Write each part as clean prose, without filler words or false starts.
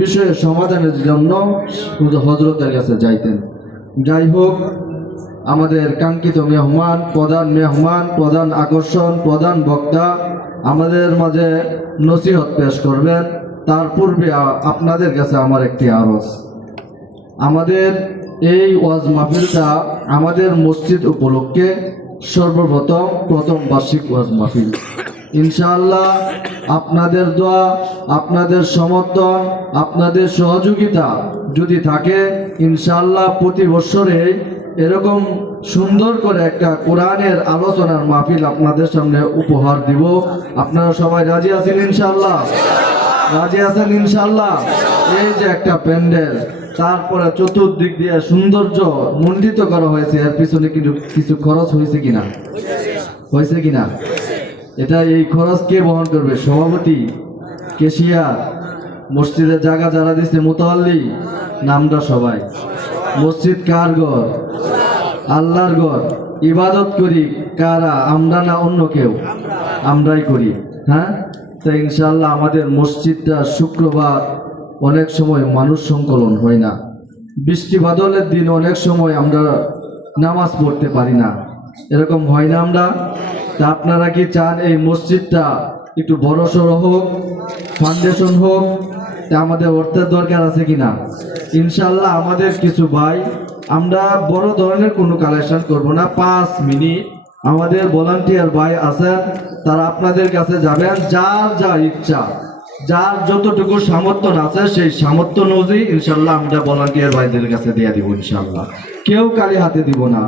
বিষয়ে সমাধানের জন্য হযরতের কাছে যাইতেন। যাই হোক, আমাদের কাঙ্ক্ষিত মেহমান, প্রধান আকর্ষণ, প্রধান বক্তা আমাদের মাঝে নসিহত পেশ করবেন। তার পূর্বে আপনাদের কাছে আমার একটি আরজ। আমাদের এই ওয়াজ মাহফিলটা আমাদের মসজিদ উপলক্ষে প্রথম বার্ষিক ওয়াজ মাহফিল। ইনশাআল্লাহ আপনাদের দোয়া, আপনাদের সমর্থন, আপনাদের সহযোগিতা যদি থাকে, ইনশাআল্লাহ প্রতি বছরে এরকম সুন্দর করে একটা কোরআনের আলোচনার মাহফিল আপনাদের সামনে উপহার দিব। আপনারা সবাই রাজি আছেন ইনশাআল্লাহ? রাজি আছেন ইনশাআল্লাহ? এই যে একটা প্যান্ডেল, তারপরে চতুর্দিক দিয়ে সৌন্দর্য মণ্ডিত করা হয়েছে, এর পিছনে কিন্তু কিছু খরচ হয়েছে কিনা? হয়েছে কিনা? এটা এই খরচ কে বহন করবে? সভাপতি, কেশিয়ার, মসজিদের জায়গা যারা দিচ্ছে, মুতাল্লি, নামটা সবাই। মসজিদ কার ঘর? আল্লাহর ঘর। ইবাদত করি কারা? আমরা না অন্য কেউ? আমরাই করি। হ্যাঁ, তো ইনশাআল্লাহ আমাদের মসজিদটা শুক্রবার অনেক সময় মানুষ সংকলন হয় না, বৃষ্টি বাদলের দিন অনেক সময় আমরা নামাজ পড়তে পারি না, এরকম হয় না আমরা? তা আপনারা কি চান এই মসজিদটা একটু বড় সড়ো হোক, ফাউন্ডেশন হোক? তা আমাদের অর্থের দরকার আছে কিনা? ইনশাআল্লাহ আমাদের কিছু ভাই, আমরা বড় ধরনের কোনো কালেকশন করব না, 5 মিনিট আমাদের ভলান্টিয়ার ভাই আছেন, তারা আপনাদের কাছে যাবেন, যার যা ইচ্ছা, যার যতটুকু সামর্থ্য আছে সেই সামর্থ্য অনুযায়ী ইনশাআল্লাহ আমরা ভলান্টিয়ার ভাইদের কাছে দিয়ে দিব ইনশাআল্লাহ। কেউ কালি হাতে দিব না,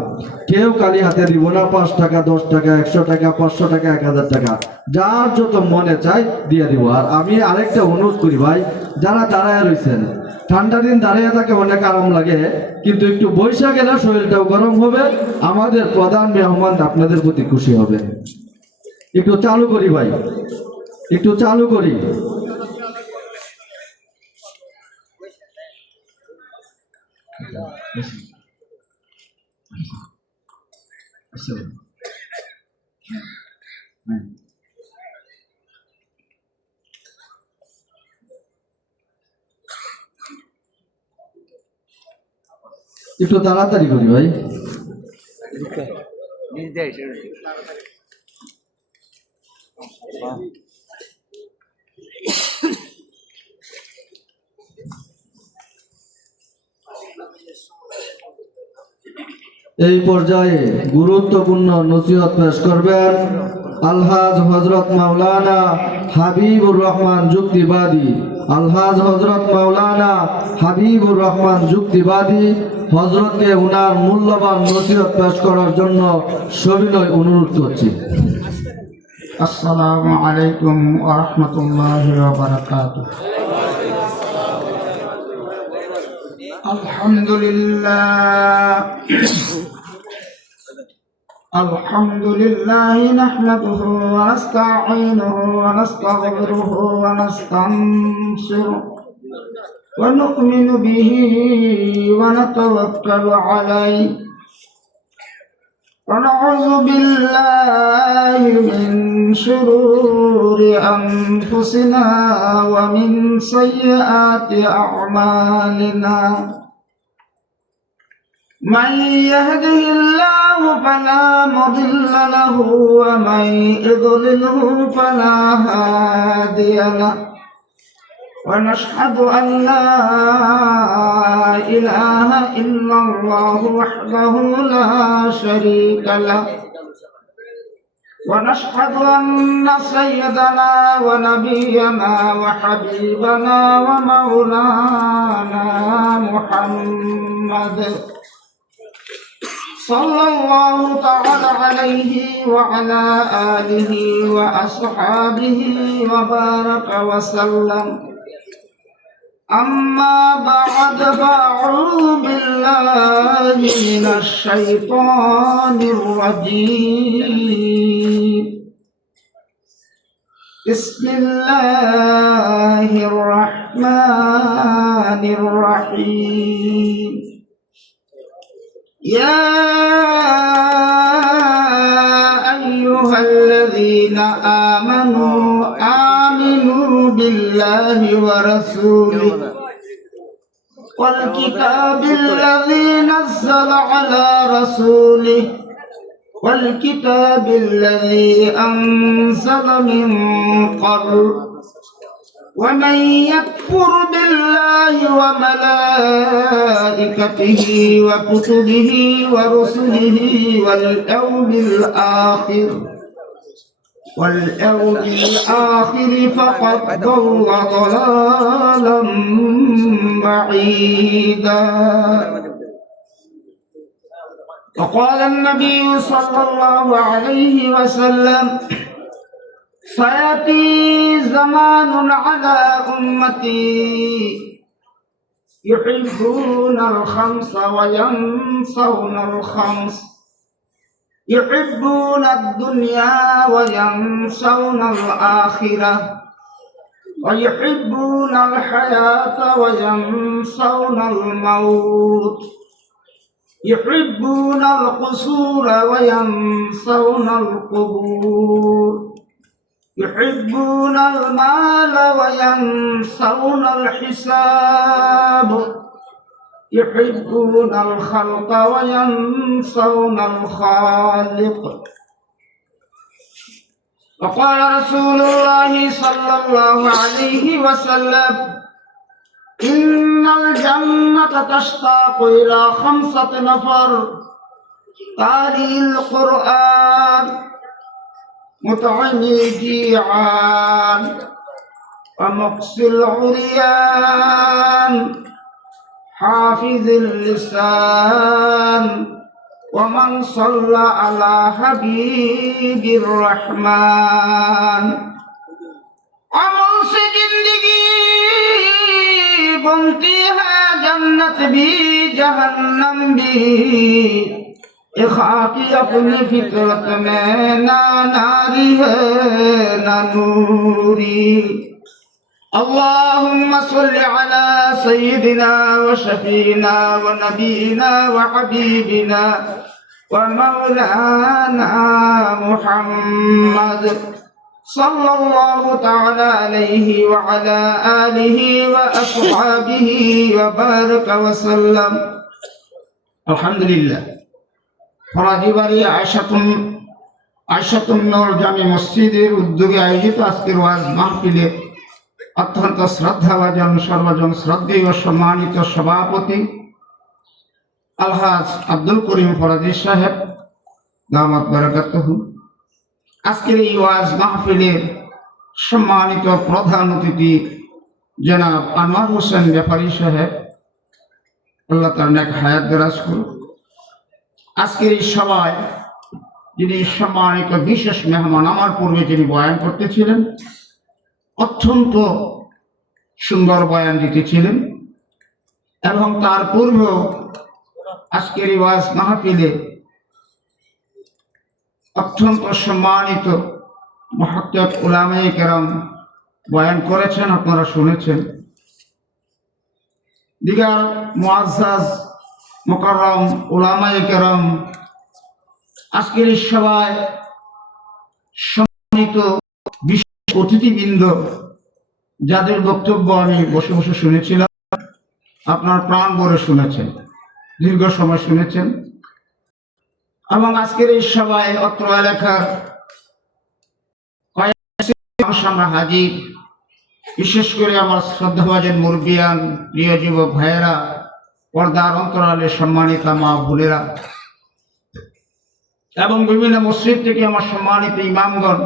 কেউ কালি হাতে দিব না। 5 টাকা, 10 টাকা, 100 টাকা, 500 টাকা, 1000 টাকা, যার যত মনে চাই দিয়ে দিব। আর আমি আরেকটা অনুরোধ করি ভাই, যারা দাঁড়ায় রয়েছেন, ঠান্ডা দিন দাঁড়িয়ে থাকে অনেক আরাম লাগে, কিন্তু একটু বৈশাখ এলে শরীরটাও গরম হবে, আমাদের প্রধান মেহমান আপনাদের প্রতি খুশি হবেন। একটু চালু করি ভাই, একটু চালু করি। একটু তাড়াতাড়ি করি ভাই। এই পর্যায়ে গুরুত্বপূর্ণ নসিহত পেশ করবেন আলহাজ হযরত মাওলানা হাবিবুর রহমান যুক্তিবাদী। আলহাজ হযরত মাওলানা হাবিবুর রহমান যুক্তিবাদী হযরতকে উনার মূল্যবান নসিহত পেশ করার জন্য সবিনয় অনুরোধ করছি। আসসালামু আলাইকুম ওয়া রাহমাতুল্লাহি ওয়া বারাকাতুহু। আলহামদুলিল্লাহ নাহমাদুহু ওয়া নাস্তাঈনুহু ওয়া নাস্তাগফিরুহু ওয়া নাস্তানসিরুহু ওয়া নু'মিনু বিহি ওয়া নাতাওয়াক্কালু আলাইহি ওয়া নাউযু বিল্লাহি মিন শুরুরি আনফুসিনা ওয়া মিন সাইয়্যাতি আ'মালিনা। من يهده الله فلا مضل له ومن يضلله فلا هادي له ونشهد أن لا إله إلا الله وحده لا شريك له ونشهد أن سيدنا ونبينا وحبيبنا ومولانا محمد صلى الله تعالى عليه وعلى آله وأصحابه وبارك وسلم. أما بعد، فأعوذ بالله من الشيطان الرجيم. بسم الله الرحمن الرحيم. يا أيها الذين آمنوا بالله ورسوله والكتاب الذي نزل على رسوله والكتاب الذي أنزل من قبل ومن يكفر بالله وملائكته وكتبه ورسله واليوم الآخر فقد ضل ضلالا بعيدا. وقال النبي صلى الله عليه وسلم سيأتي زمان على أمتي يحبون الخمس وينسون الخمس يحبون الدنيا وينسون الآخرة ويحبون الحياة وينسون الموت يحبون القصور وينسون القبور يحبون المال وينسون الحساب يحبون الخلق وينسون الخالق. وقال رسول الله صلى الله عليه وسلم إن الجنة تشتاق إلى 5 نفر قارئ القرآن مطعم الجيعان ومقصي العريان حافظ اللسان ومن صلى على حبيب الرحمن. عمل से जिंदगी बनती है जन्नत भी जहन्नम भी खाकी अपनी फितरत में ना नारी है ना नूरी. اللهم صل على سيدنا وشفينا ونبينا وحبيبنا ومولانا محمد صلى الله تعالى عليه وعلى آله وأصحابه وبارك وسلم. الحمد لله. ফরাদিবাড়ি আয়শাতুন নূর জামি মসজিদের উদ্যোগে আয়োজিত আজকের ওয়াজ মাহফিলে অত্যন্ত শ্রদ্ধাভাজন সর্বজন শ্রদ্ধেয় ও সম্মানিত সভাপতি আলহাজ আব্দুল করিম ফরাদি সাহেব দামাত বারাকাতুহু, আজকের এই ওয়াজ মাহফিলের সম্মানিত প্রধান অতিথি জনাব আনোয়ার হোসেন ব্যাপারী সাহেব, আল্লাহ তার নেক হায়াত দারাজ করুন। আজকের এই সভায় যিনি সম্মানিত বিশেষ মেহমান, আমার পূর্বে যিনি বয়ান করতেছিলেন, অত্যন্ত সুন্দর বয়ান দিতেছিলেন এবং তার পূর্বেও আজকের এই ওয়াজ মাহফিলে অত্যন্ত সম্মানিত মুহাক্কিক উলামায়ে কেরাম বয়ান করেছেন, আপনারা শুনেছেন। দিগার মুআজ্জাজ মুকাররম উলামায়ে কেরাম আজকের এই সভায় সম্মানিত বিশেষ অতিথিবৃন্দ যাদের বক্তব্য আমি বসে বসে শুনেছিলাম, আপনার প্রাণ ভরে শুনেছেন, দীর্ঘ সময় শুনেছেন। এবং আজকের এই সভায় অত্র এলাকার আমরা হাজির, বিশেষ করে আমার শ্রদ্ধাভাজন মুরব্বিয়ান, প্রিয় যুবক ভাইয়েরা, পর্দার অন্তরালে সম্মানিত মা বোনেরা এবং বিভিন্ন মসজিদ থেকে আমার সম্মানিত ইমামগণ,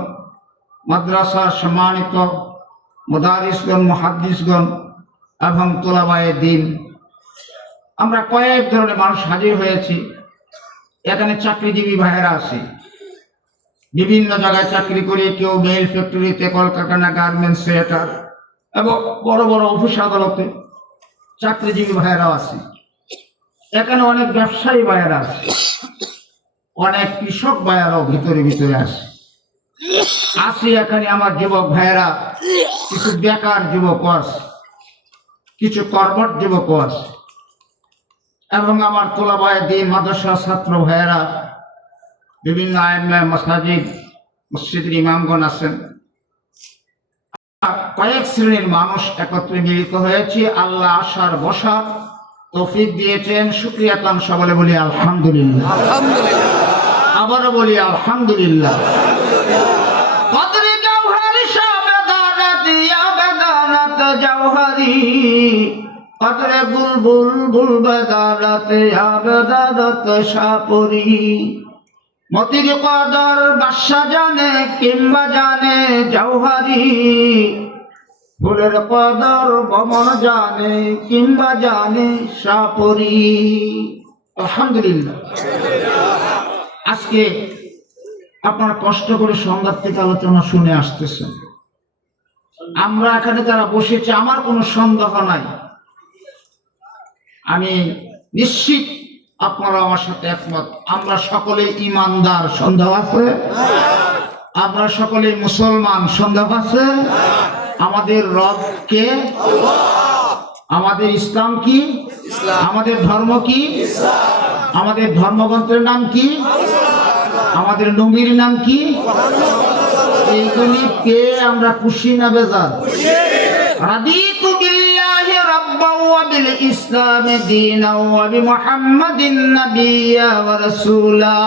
মাদ্রাসার সম্মানিত মুদারিসগণ, মুহাদ্দিসগণ এবং তোলাবায়ে দ্বীন, আমরা কয়েক ধরনের মানুষ হাজির হয়েছি। এখানে চাকরিজীবী ভাইয়েরা আছে, বিভিন্ন জায়গায় চাকরি করে, কেউ মেল ফ্যাক্টরিতে, কলকারখানা, গার্মেন্টসে, এটা এবং বড় বড় অফিস আদালতে চাকরিজীবী ভাইয়েরাও আছে। এখানে অনেক ব্যবসায়ী ভাইয়েরা আছে, অনেক কৃষক ভাইয়েরাও ভিতরে ভিতরে আছে। এখানে আমার যুবক ভাইয়েরা, কিছু বেকার যুবক আছে, কিছু কর্মঠ যুবক আছে এবং আমার তোলাবায়ে দ্বীন মাদ্রাসা ছাত্র ভাইয়েরা, বিভিন্ন আইম্মা মাসাজিদ, মসজিদের ইমামগণ আছেন। কয়েক শ্রেণীর মানুষ একত্রে মিলিত হয়েছি। আল্লাহ আসার বসার তৌফিক দিয়েছেন, শুকরিয়া তান সকলে বলি আলহামদুলিল্লাহ। আবারও বলি আলহামদুলিল্লাহ। কদরে জওহরি শাবেদানাত ইয়া বেদানাত জওহরি, কদরে বুলবুল বুলবেদানাত ইয়া বেদানাত শাপরি। মতির কদর বাদশা জানে কিংবা জানে জওহরি, ফুলের কদর ভমর জানে কিংবা জানে শাপরি। আলহামদুলিল্লাহ। আজকে আপনারা কষ্ট করে সন্ধ্যার থেকে আলোচনা শুনে আসতেছেন। আমরা এখানে যারা বসেছি আমার কোনো সন্দেহ নাই, আমি নিশ্চিত আপনারা আমার সাথে একমত, আমরা সকলে ইমানদার। সন্দেহ আছে? আমরা সকলে মুসলমান। সন্দেহ আছে? আমাদের রব কে? আমাদের ইসলাম কি? আমাদের ধর্ম কি? আমাদের ধর্মগ্রন্থের নাম কি? আমাদের নবীর নাম কি? এইগুলি পেয়ে আমরা খুশি না বেজার? রাদিতু বিল্লাহি রাব্বান ওয়া বিল ইসলামি দীনান ওয়া বিমুহাম্মাদিন নাবিয়্যা ওয়া রাসূলা।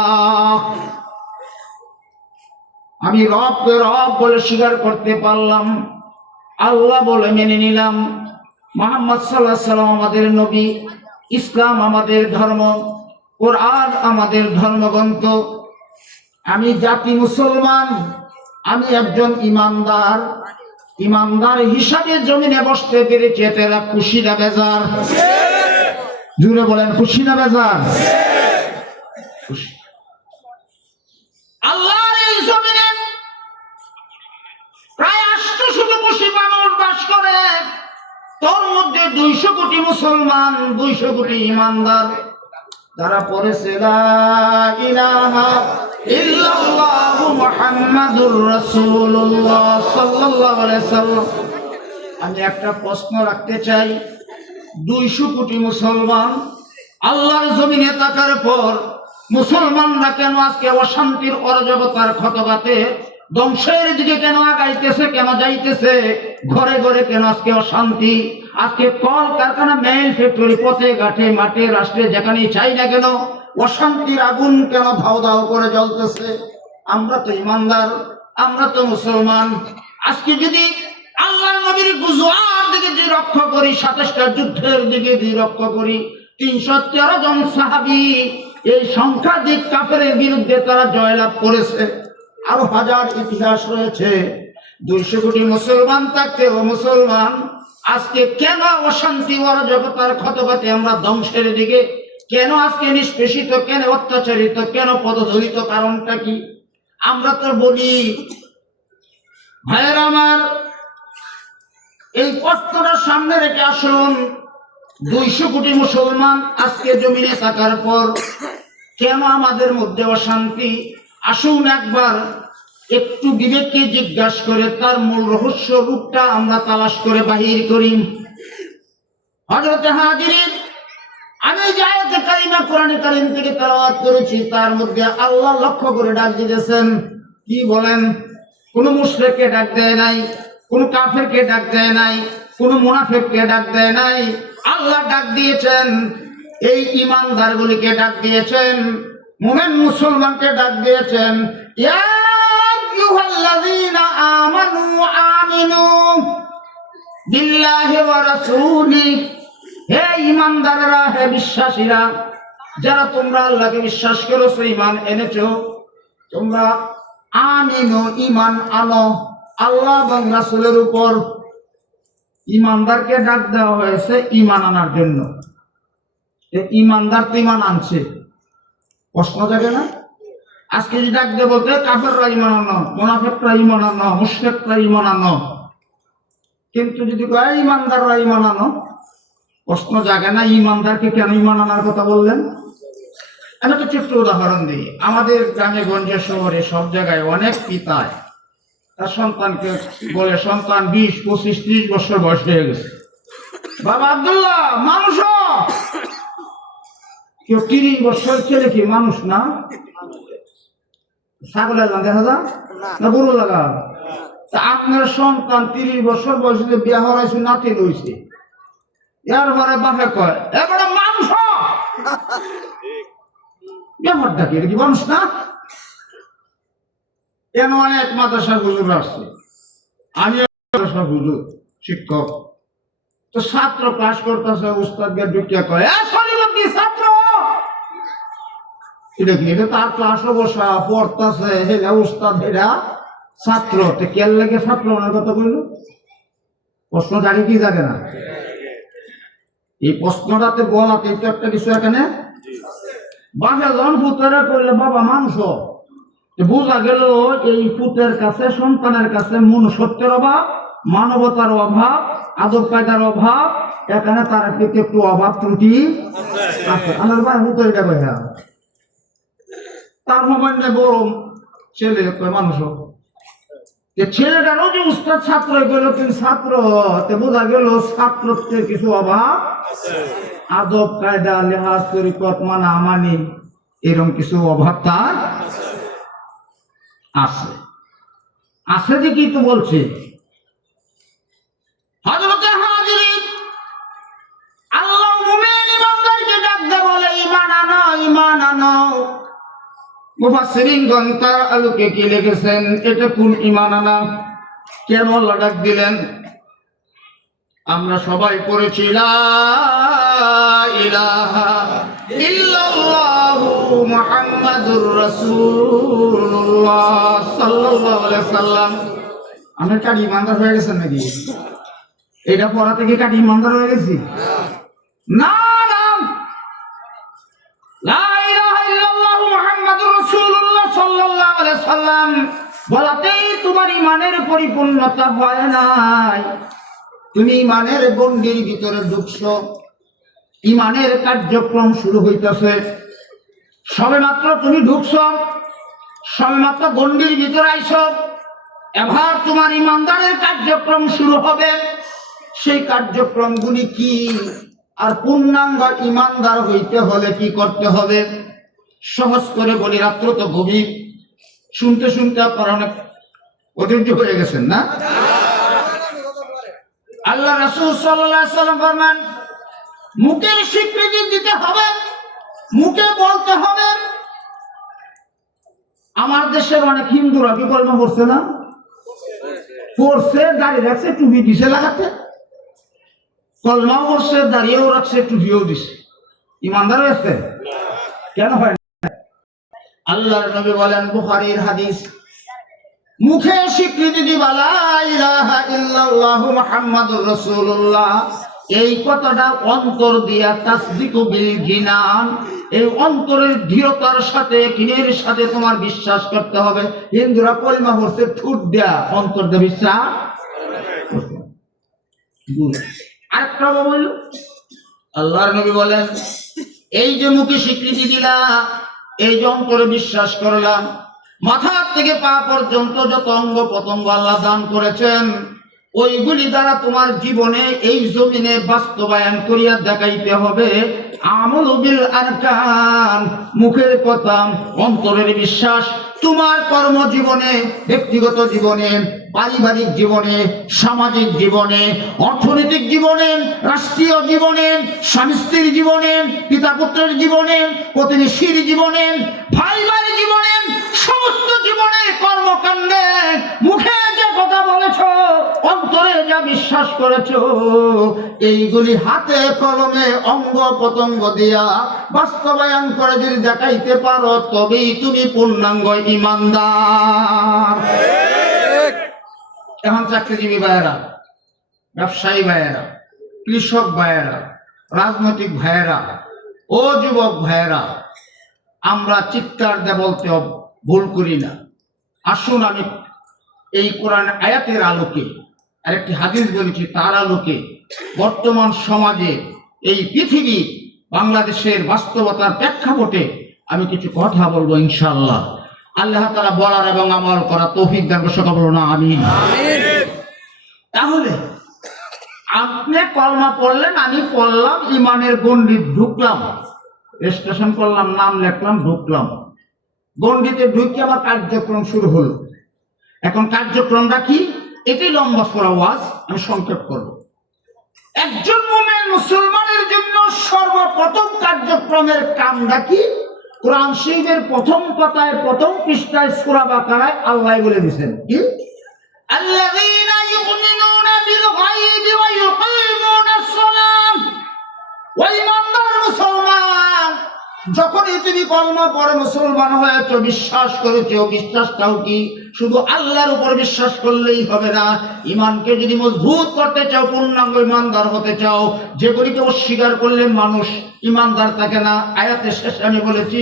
আমি রবকে রব বলে স্বীকার করতে পারলাম, আল্লাহ বলে মেনে নিলাম, মুহাম্মদ সাল্লাল্লাহু আলাইহি ওয়াসাল্লাম আমাদের নবী, ইসলাম আমাদের ধর্ম, কোরআন আমাদের ধর্মগ্রন্থ। আমি জাতি মুসলমান, আমি একজন ইমানদার। ইমানদার হিসাবে জমিনে বসতে পেরেছি, এরা খুশি না বেজার? জুড়ে বলেন খুশি না বেজার? খুশি। আল্লাহর এই জমিনে প্রায় 800 কোটি মানুষ বাস করে, তোর মধ্যে 200 কোটি মুসলমান, 200 কোটি ইমানদার, যারা পড়েছে লা ইলাহা ইল্লাল্লাহু মুহাম্মাদুর রাসূলুল্লাহ সাল্লাল্লাহু আলাইহি ওয়াসাল্লাম। আমি একটা প্রশ্ন রাখতে চাই, 200 কোটি মুসলমান আল্লাহর জমিনে থাকার পর মুসলমানরা কেন আজকে অশান্তির অরাজকতার ক্ষতগাতে ধ্বংসের দিকে কেন আগাইতেছে, কেন যাইতেছে? ঘরে ঘরে কেন আজকে অশান্তি? আজকে কল কারখানা, মেল, ফ্যাক্টরি, পথে ঘাটে মাঠে রাষ্ট্রে যেখানেই চাই না কেন অশান্তির আগুন কেন ধাও ধাও করে জ্বলতেছে? আমরা তো ইমানদার, আমরা তো মুসলমান। আজকে যদি আল্লাহর নবীর গুজওয়ার দিকে যে রক্ষা করি, 27টা যুদ্ধের দিকে যে রক্ষা করি, 313 জন সাহাবী এই সংখ্যাধিক কাফেরের বিরুদ্ধে তারা জয়লাভ করেছে। আরো হাজার ইতিহাস রয়েছে। 200 কোটি মুসলমান থাকতেও মুসলমান আজকে কেন অশান্তি অরাজকতার ক্ষতগাতে আমরা ধ্বংসের দিকে কেন আজকে নিষ্পেষিত, কেন অত্যাচারিত, কেন পদদলিত? কারণটা কি? আমরা তো বলি ভাইয়ের আমার, এই প্রশ্নটা সামনে রেখে আসুন, 200 কোটি মুসলমান আজকে জমিনে থাকার পর কেন আমাদের মধ্যে অশান্তি? আসুন একবার একটু বিবেককে জিজ্ঞাসা করে তার মূল রহস্য রূপটা আমরা তালাশ করে বাহির করি। হযরত হাজিরিন, আমি যে আয়াতে কারিমা কোরআনে কারীম থেকে তেলাওয়াত করেছি তার মধ্যে আল্লাহ লক্ষ্য করে ডাক দিয়েছেন। কি বলেন? কোন মুশরিককে ডাক দেয় নাই, কোন কাফেরকে ডাক দেয় নাই, কোন মুনাফিককে ডাক দেয় নাই। আল্লাহ ডাক দিয়েছেন এই ইমানদারগুলিকে ডাক দিয়েছেন, মুমিন মুসলমানকে ডাক দিয়েছেন। ইয়া আইয়ুহাল্লাযীনা আমানু আমিনু বিল্লাহি ওয়া রাসূলিহি, হে ইমানদাররা, হে বিশ্বাসীরা, যারা তোমরা আল্লাহকে বিশ্বাস করেছো, ঈমান এনেছো, তোমরা আমিনু, ঈমান আনো আল্লাহ এবং রাসূলের উপর। ইমানদারকে ডাক দেওয়া হয়েছে ঈমান আনার জন্য। ইমানদার তো ঈমান আনছে, প্রশ্ন জাগে না? আজকে যদি ডাক দিয়ে বলতে কাফেররা ঈমান আনো, মুনাফিকরা ঈমান আনো, মুশরিকরা ঈমান আনো, কিন্তু যদি কয় ইমানদাররা ঈমান আনো, প্রশ্ন জাগে না ইমানদারকে কেন ঈমান আনার কথা বললেন? আমি একটা ছোট্ট উদাহরণ দিই। আমাদের গ্রামে গঞ্জে শহরে সব জায়গায় অনেক পিতায় তার সন্তানকে বলে, সন্তান 20, 25, 30 বছর বয়স হয়ে গেছে, বাবা আব্দুল্লাহ মানুষ হ। কেউ 30 বছর ছেলে কি মানুষ না? ছাগলের গান দেখা যা না গরু লাগা? তা আপনার সন্তান 30 বছর বয়সে বিয়া হরাইছে, নাতি রয়েছে, এরপরে বাপে কয় এবারে মানুষ ব্যাপারটা কি, এটা কি মানুষ না? কেন অনেক মাদ্রাসার হুজুর আসছে, আমি মাদ্রাসার হুজুর শিক্ষক, তো ছাত্র ক্লাস করতেছে, উস্তাদকে ঢুকিয়া কয় ছাত্র, এটা কি, এটা তার ক্লাসে বসা পড়তেছে, হেলা উস্তাদ হেলা ছাত্র, তো কেন লাগে ছাত্র ওনার কথা বললো? প্রশ্ন জানি কি জানে না? এই প্রশ্নটাতে বলাতে তো একটা কিছু এখানে বাসা জন পুতরা করলে বাবা মাংস, বোঝা গেল এই পুতের কাছে, সন্তানের কাছে মনুষ্যত্বের অভাব, মানবতার অভাব, আদব কায়দার অভাব, এখানে তার প্রতি একটু অভাব ত্রুটি আছে। আমার ভাই পুতর এটা ভাইয়া তার মোবাইল বড় ছেলে মানুষ, ছেলেটারও যে উস্তাদ ছাত্র গেল, কিন্তু ছাত্র বোঝা গেল ছাত্রত্বের কিছু অভাব, আদব কায়দা লেহাজ তরিকত মানা মানি এরকম কিছু অভাব তার আছে। আছে যে কি তো বলছে হযরতে হাজিরিন, আল্লাহ মুমিন ইমানদারকে ডাক দেয়, বলে ঈমান আনো, ঈমান আনো। মুফাসসিরিনগণ তার আলোকে কি লিখেছেন, এটা কোন ঈমান আনা, কেন আল্লাহ ডাক দিলেন? আমরা সবাই পড়েছি লা ইলাহা ইল্লাল্লাহু মুহাম্মাদুর রাসূলুল্লাহ সাল্লাল্লাহু আলাইহি সাল্লাম। আমরা কার ইমানদার হয়ে গেছেন নাকি? এটা পড়া থেকে কার ইমানদার হয়ে গেছি? না না, লা ইলাহা ইল্লাল্লাহু মুহাম্মাদুর রাসূলুল্লাহ সাল্লাল্লাহু আলাইহি সাল্লাম বলাতেই তোমার ইমানের পরিপূর্ণতা হয় নাই। তুমি ইমানের গণ্ডির ভিতরে ঢুকছো, ইমানের কার্যক্রম শুরু হইতেছে, সবেমাত্র তুমি ঢুকছো, সবেমাত্র গণ্ডির ভিতরে আইছো, এবার তোমার ইমানদারের কার্যক্রম শুরু হবে। সেই কার্যক্রমগুলি কি, আর পূর্ণাঙ্গ ইমানদার হইতে হলে কি করতে হবে? সহজ করে বলি, রাত্র তো গভীর, শুনতে শুনতে আপনারা অনেক অধৈর্য হয়ে গেছেন না? আল্লাহ রাসূল সাল্লাল্লাহু আলাইহি সাল্লাম ফরমান, মুখের স্বীকৃতি দিতে হবে, মুখে বলতে হবে। আমার দেশের অনেক হিন্দুরা কি কলমা পড়ছে না? পড়ছে, দাঁড়িয়ে রাখছে, টুপি দিছে লাগাতে, কলমাও পড়ছে, দাঁড়িয়েও রাখছে, টুপিও দিছে, ইমানদার হয়েছে? কেন হয় না? আল্লাহর নবী বলেন, বুখারীর হাদিস, মুখে স্বীকৃতি দিবা লা ইলাহা ইল্লাল্লাহু মুহাম্মাদুর রাসূলুল্লাহ, এই কথাটা অন্তর দিয়া তাসদিকু বিল জিনান, এই অন্তরের দৃঢ়তার সাথে, কিনের সাথে তোমার বিশ্বাস করতে হবে। হিন্দুরা কলমা পড়ছে ঠুট দেয়া, অন্তর দিয়ে বিশ্বাস। আরেকটা বলল, আল্লাহর নবী বলেন, এই যে মুখে স্বীকৃতি দিলা, এই যে অন্তরে বিশ্বাস করলাম, মাথা থেকে পা পর্যন্ত যত অঙ্গ প্রত্যঙ্গ আল্লাহ দান করেছেন, ওইগুলি দ্বারা তোমার জীবনে এই জমিনে বাস্তবায়ন করিয়া দেখাইতে হবে। আমল বিল আরকান, মুখের কথা, অন্তরের বিশ্বাস, তোমার কর্মজীবনে, ব্যক্তিগত জীবনে, পারিবারিক জীবনে, সামাজিক জীবনে, অর্থনৈতিক জীবনে, রাষ্ট্রীয় জীবনে, স্বামী স্ত্রীর জীবনে, পিতা পুত্রের জীবনে, প্রতিবেশীর জীবনে, ভাই ভাই জীবনে, সমস্ত জীবনে, কর্মকাণ্ডে, মুখে যে কথা বলেছ, অন্তরে যা বিশ্বাস করেছ, এইগুলি হাতে কলমে অঙ্গ প্রত্যঙ্গ দিয়া বাস্তবায়ন করে যদি দেখাইতে পারো, তবেই তুমি পূর্ণাঙ্গ ইমানদার। এখন চাকরিজীবী ভাইয়েরা, ব্যবসায়ী ভাইয়েরা, কৃষক ভাইয়েরা, রাজনৈতিক ভাইয়েরা, ও যুবক ভাইয়েরা, আমরা চিৎকার দিয়ে বলতে ভুল করি না। আসুন আমি এই কোরআন আয়াতের আলোকে, আরেকটি হাদিস বলেছি তার আলোকে, বর্তমান সমাজে, এই পৃথিবী, বাংলাদেশের বাস্তবতার প্রেক্ষাপটে আমি কিছু কথা বলবো ইনশাআল্লাহ। আল্লাহ তাআলা বলার এবং আমল করা তৌফিক দান করুন, সকলে বলুন আমিন। তাহলে আপনি কলমা পড়লেন, আমি পড়লাম, ইমানের গণ্ডি ঢুকলাম, রেজিস্ট্রেশন করলাম, নাম লিখলাম, ঢুকলাম, গণ্ডিতে ঢুকে আমার কার্যক্রম শুরু হলো। এখন কার্যক্রমটা কি? এটি লম্বা সূরা ওয়াজ, আমি সংক্ষেপ করব। একজন মুমিন মুসলমানের জন্য সর্বপ্রথম কার্যক্রমের কামটা কি? কোরআন শরীফের প্রথম পাতায় প্রথম পৃষ্ঠায় সূরা বাকারায় আল্লাহ বলে দিয়েছেন কি? আল্লাযীনা ইউমিনুনা বিল গায়বি ওয়া ইউকিমুনাস সালাম। ওয়া ঈমানদার মুসলমান, যখনই তুমি কলমা পড়ে মুসলমান হয়েছো, বিশ্বাস করেছো, বিশ্বাসটাও কি শুধু আল্লাহর উপর বিশ্বাস করলেই হবে না, ইমানকে যদি মজবুত করতে চাও, পূর্ণাঙ্গ ইমানদার হতে চাও, যেগুলিকে অস্বীকার করলে মানুষ ইমানদার থাকে না, আয়াতের শেষে আমি বলেছি।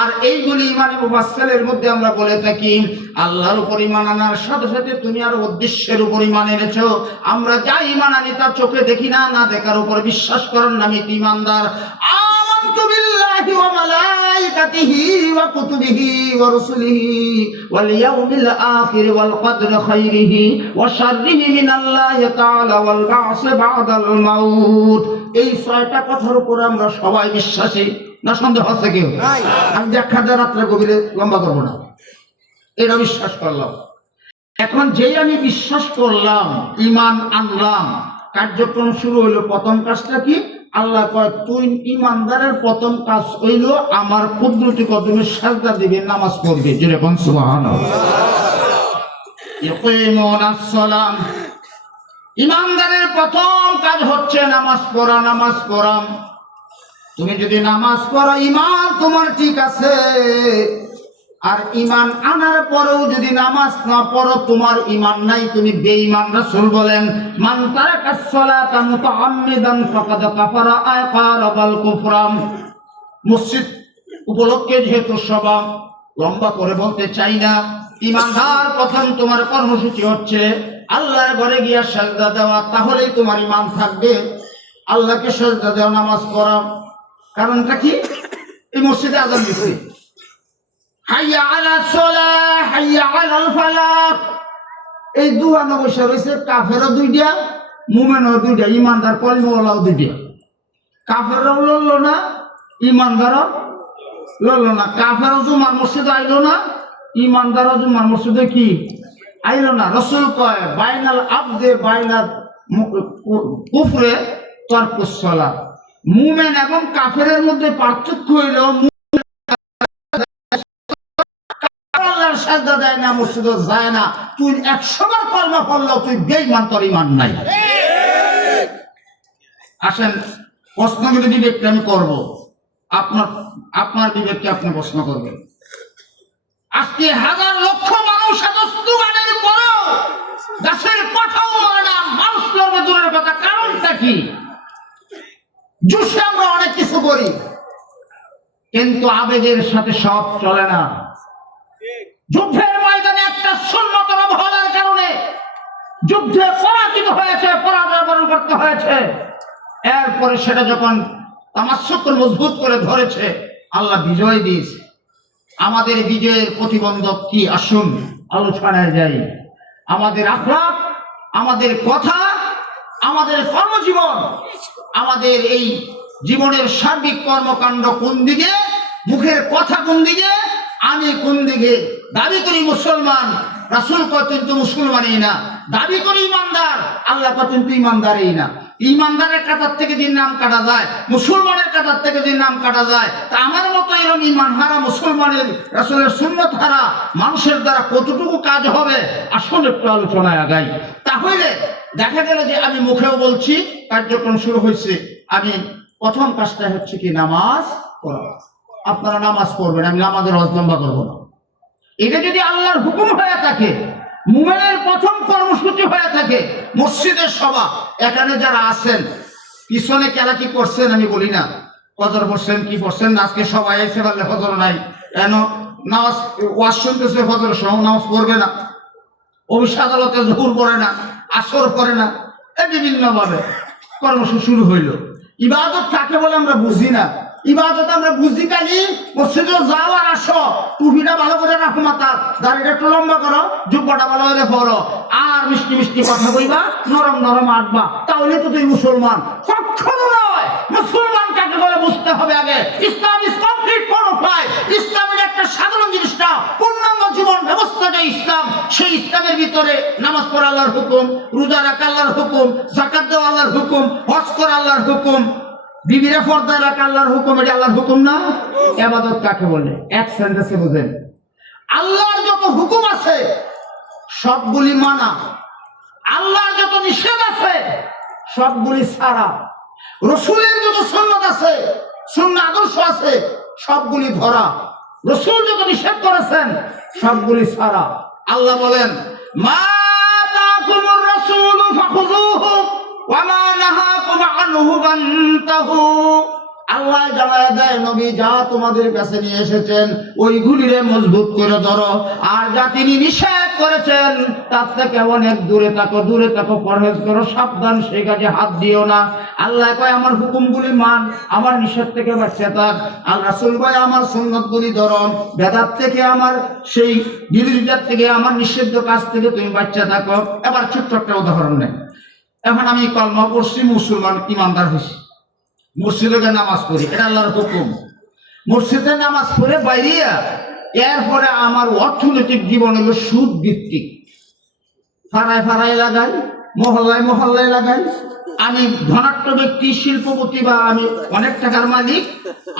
আর এইগুলি ইমানে মুফাসসালের মধ্যে আমরা বলে থাকি আল্লাহর উপর ইমান আনার সাথে সাথে তুমি আর উদ্দেশ্যের উপর ইমান এনেছো। আমরা যা ইমান আনি তা চোখে দেখি না, না দেখার উপর বিশ্বাস করার নামে ইমানদার। আমানতু বিল্লাহি ওয়া মালাইকাতিহি ওয়া কুতুবিহি ওয়া রুসুলিহি ওয়াল ইয়াউমিল আখির ওয়াল কদরি খাইরিহি ওয়া শাররিহি মিনাল্লাহি তাআলা ওয়াল বা'স বা'দাল মাউত। এই ছয়টা কথার উপর আমরা সবাই বিশ্বাসী, না সন্দেহ আছে কেউ? আমি ব্যাখ্যা রাত্রে গভীরে লম্বা করব না, এটা বিশ্বাস করলাম। এখন যেই আমি বিশ্বাস করলাম, ইমান আনলাম, কার্যক্রম শুরু হইলো। প্রথম কাজটা কি? আল্লাহ কয় তুই ইমানদারের প্রথম কাজ হইল আমার কুদরতি কদমে সাজদা দিবে, নামাজ পড়বে। যেরকম সুবহানাল্লাহ। ইকিমুনাস সালাম, ইমানদারের প্রথম কাজ হচ্ছে নামাজ পড়া। নামাজ পড়া, তুমি যদি নামাজ পড়ো ইমান তোমার ঠিক আছে। আর ইমান আনার পরেও যদি নামাজ না পড়ো তোমার ইমান নাই, তুমি বেঈমান। রাসূল বলেন মান তারাকাস সালাতা মুতাআম্মিদান ফাকাদ কাফারা আয় কারাবাল কুফরা। মসজিদ উপলক্ষে যেহেতু সভা, লম্বা করে বলতে চাই না, ইমানদার প্রথম তোমার কর্মসূচি হচ্ছে আল্লাহর ঘরে গিয়া সাজদা দেওয়া, তাহলেই তোমার ইমান থাকবে। আল্লাহকে সাজদা দেওয়া, নামাজ পড়া। কারণটা কি? এই মসজিদে আযান দিচ্ছে, হাইয়া আলাস সালাহ হাইয়া আলাল ফালাহ। এই দুয়ানো বসে রয়েছে, কাফেরও দুইটা, মুমিনও দুইটা, ইমানদার কলমাওয়ালাও দুইটা। কাফেরও লড়লো না, ইমানদারও লড়লো না। কাফেরও জুমার মসজিদে আইলো না, ইমানদারও জুমার মসজিদে কি আইলো না। রাসূল কয় বাইনাল আবদে বাইনাল কুফরে তারকুস সালাত। মুমিন এবং কাফেরের মধ্যে পার্থক্য হইল সাজদা দেয় না, মসজিদে যায় না। তুই 100 বার কলমা পড়লেও তুই বেঈমান, তোর ঈমান নাই। আসেন প্রশ্নগুলো বিবেককে আমি করব, আপনার বিবেককে আপনি প্রশ্ন করবেন। আজকে হাজার লক্ষ মানুষ এত স্লোগানের পরেও গাছের পাতাও মরে না, মানুষ লড়বে দূরের কথা। কারণটা কি? জোশে আমরা অনেক কিছু করি, কিন্তু আবেগের সাথে সব চলে না। যুদ্ধের ময়দানে একটা সুন্নতের অবহেলার কারণে যুদ্ধে পরাজিত হয়েছে, পরাজয় বরণ করতে হয়েছে। এরপরে সেটা যখন তামাসসুক মজবুত করে ধরেছে, আল্লাহ বিজয় দিয়েছে। আমাদের বিজয়ের প্রতিবন্ধক কি? আসুন আলোচনায় যাই। আমাদের আখলাক, আমাদের কথা, আমাদের কর্মজীবন, আমাদের এই জীবনের সার্বিক কর্মকাণ্ড কোন দিকে, মুখের কথা কোন দিকে, আমি কোন দিকে। দাবি করি মুসলমান, রাসূল কয় কিন্তু মুসলমানই না। দাবি করি ইমানদার, আল্লাহ কয় কিন্তু ইমানদারই না। ইমানদারের কাতার থেকে যে নাম কাটা যায়, মুসলমানের কাতার থেকে যে নাম কাটা যায়, তা আমার মতো এরকম ইমান হারা মুসলমানের, রাসূলের সুন্নাত হারা মানুষের দ্বারা কতটুকু কাজ হবে? আসলে একটু আলোচনায় আগাই। তাহলে দেখা গেল যে আমি মুখেও বলছি, কার্যক্রম শুরু হয়েছে। আমি প্রথম কাজটা হচ্ছে কি? নামাজ পড়া। আপনারা নামাজ পড়বেন, আমি নামাজের ওয়াজ লম্বা করবো না। এটা যদি আল্লাহর হুকুম হয়ে থাকে, মুমিনের প্রথম কর্মসূচি হয়ে থাকে, মসজিদের সভা, এখানে যারা আছেন পিছনে কেলা কি করছেন আমি বলি না, ফজর পড়ছেন কি পড়ছেন, আজকে সবাই এসে পারলে ফজর নাই, কেন নামাজ ওয়াজ শুনতেছে, ফজর সহ নামাজ পড়বে না, অফিস আদালতে জোহর পড়ে না, আসর পড়ে না, এই বিভিন্ন ভাবে কর্মসূচি শুরু হইল। ইবাদত কাকে বলে আমরা বুঝি না। ইবাদত আমরা বুঝি খালি মসজিদে যাও আর আসো, টুপিটা ভালো করে রাখো, মাথার দাড়িটা একটু লম্বা করো, জুব্বাটা ভালো হলে পড়ো, আর মিষ্টি মিষ্টি কথা কইবা, নরম নরম আটবা, তাহলে তো তুই মুসলমান। কখনো নয়। মুসলমান কাকে বলে বুঝতে বুঝতে হবে আগে Islam is complete form of life. ইসলামের একটা সাধারণ জিনিসটা পূর্ণাঙ্গ জীবন ব্যবস্থা যে ইসলাম, সেই ইসলামের ভিতরে নামাজ পড়া আল্লাহর হুকুম, রোজা রাখা আল্লাহর হুকুম, যাকাত দেওয়া আল্লাহর হুকুম, হজ করা আল্লাহর হুকুম, বিবিরা পর্দা রাখা আল্লাহর হুকুম। এটা আল্লাহর হুকুম না? ইবাদত কাকে বলে? এক সেন্টেন্সে বুঝেন। আল্লাহর যত হুকুম আছে সবগুলি মানা, আল্লাহর যত নিষেধ আছে সবগুলি ছাড়া, রসুলের যত সুন্নাত আছে, সুন্নাহ আদর্শ আছে সবগুলি ধরা, রসুল যত নিষেধ করেছেন সবগুলি ছাড়া। আল্লাহ বলেন মা তাকুমুর রাসূলু ফাখুযুহু ওয়া মা নাহাকুম আনহু ফান্তাহু। আল্লাহ জানায় দেয় নবী যা তোমাদের কাছে নিয়ে এসেছেন ওইগুলিরে মজবুত করে ধরো, আর যা তিনি নিষেধ করেছেন তার থেকে অনেক দূরে থাকো, দূরে থাকো, পরহেজ করো, সাবধান, সেই কাজে হাত দিও না। আল্লাহ কয় আমার হুকুমগুলি মান, আমার নিষেধ থেকে বাঁচতে থাক। আল্লাহ রাসূল কয় আমার সুন্নতগুলি ধরো, বেদাত থেকে, আমার সেই বিরোধিতার থেকে, আমার নিষিদ্ধ কাজ থেকে তুমি বাঁচতে থাকো। এবার ছোট্ট একটা উদাহরণ নেই। এখন আমি কলমা পড়ছি, মুসলমান ইমানদার হয়েছি, মসজিদে নামাজ পড়ি, এটা আল্লাহর হুকুম। মসজিদে নামাজ পড়ে বাইরিয়া এরপরে আমার অর্থনৈতিক জীবন হলো সুদ ভিত্তিক। ফাড়ায় ফাড়ায় লাগাই, মহল্লায় মহল্লায় লাগাই। আমি ধনাঢ্য ব্যক্তি, শিল্পপতি, বা আমি অনেক টাকার মালিক,